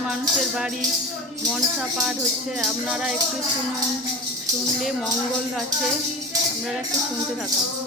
মানুষের বাড়ি মনসা পাঠ হচ্ছে। আপনারা একটু শুনুন, শুনলে মঙ্গল আছে। আপনারা একটু শুনতে থাকুন।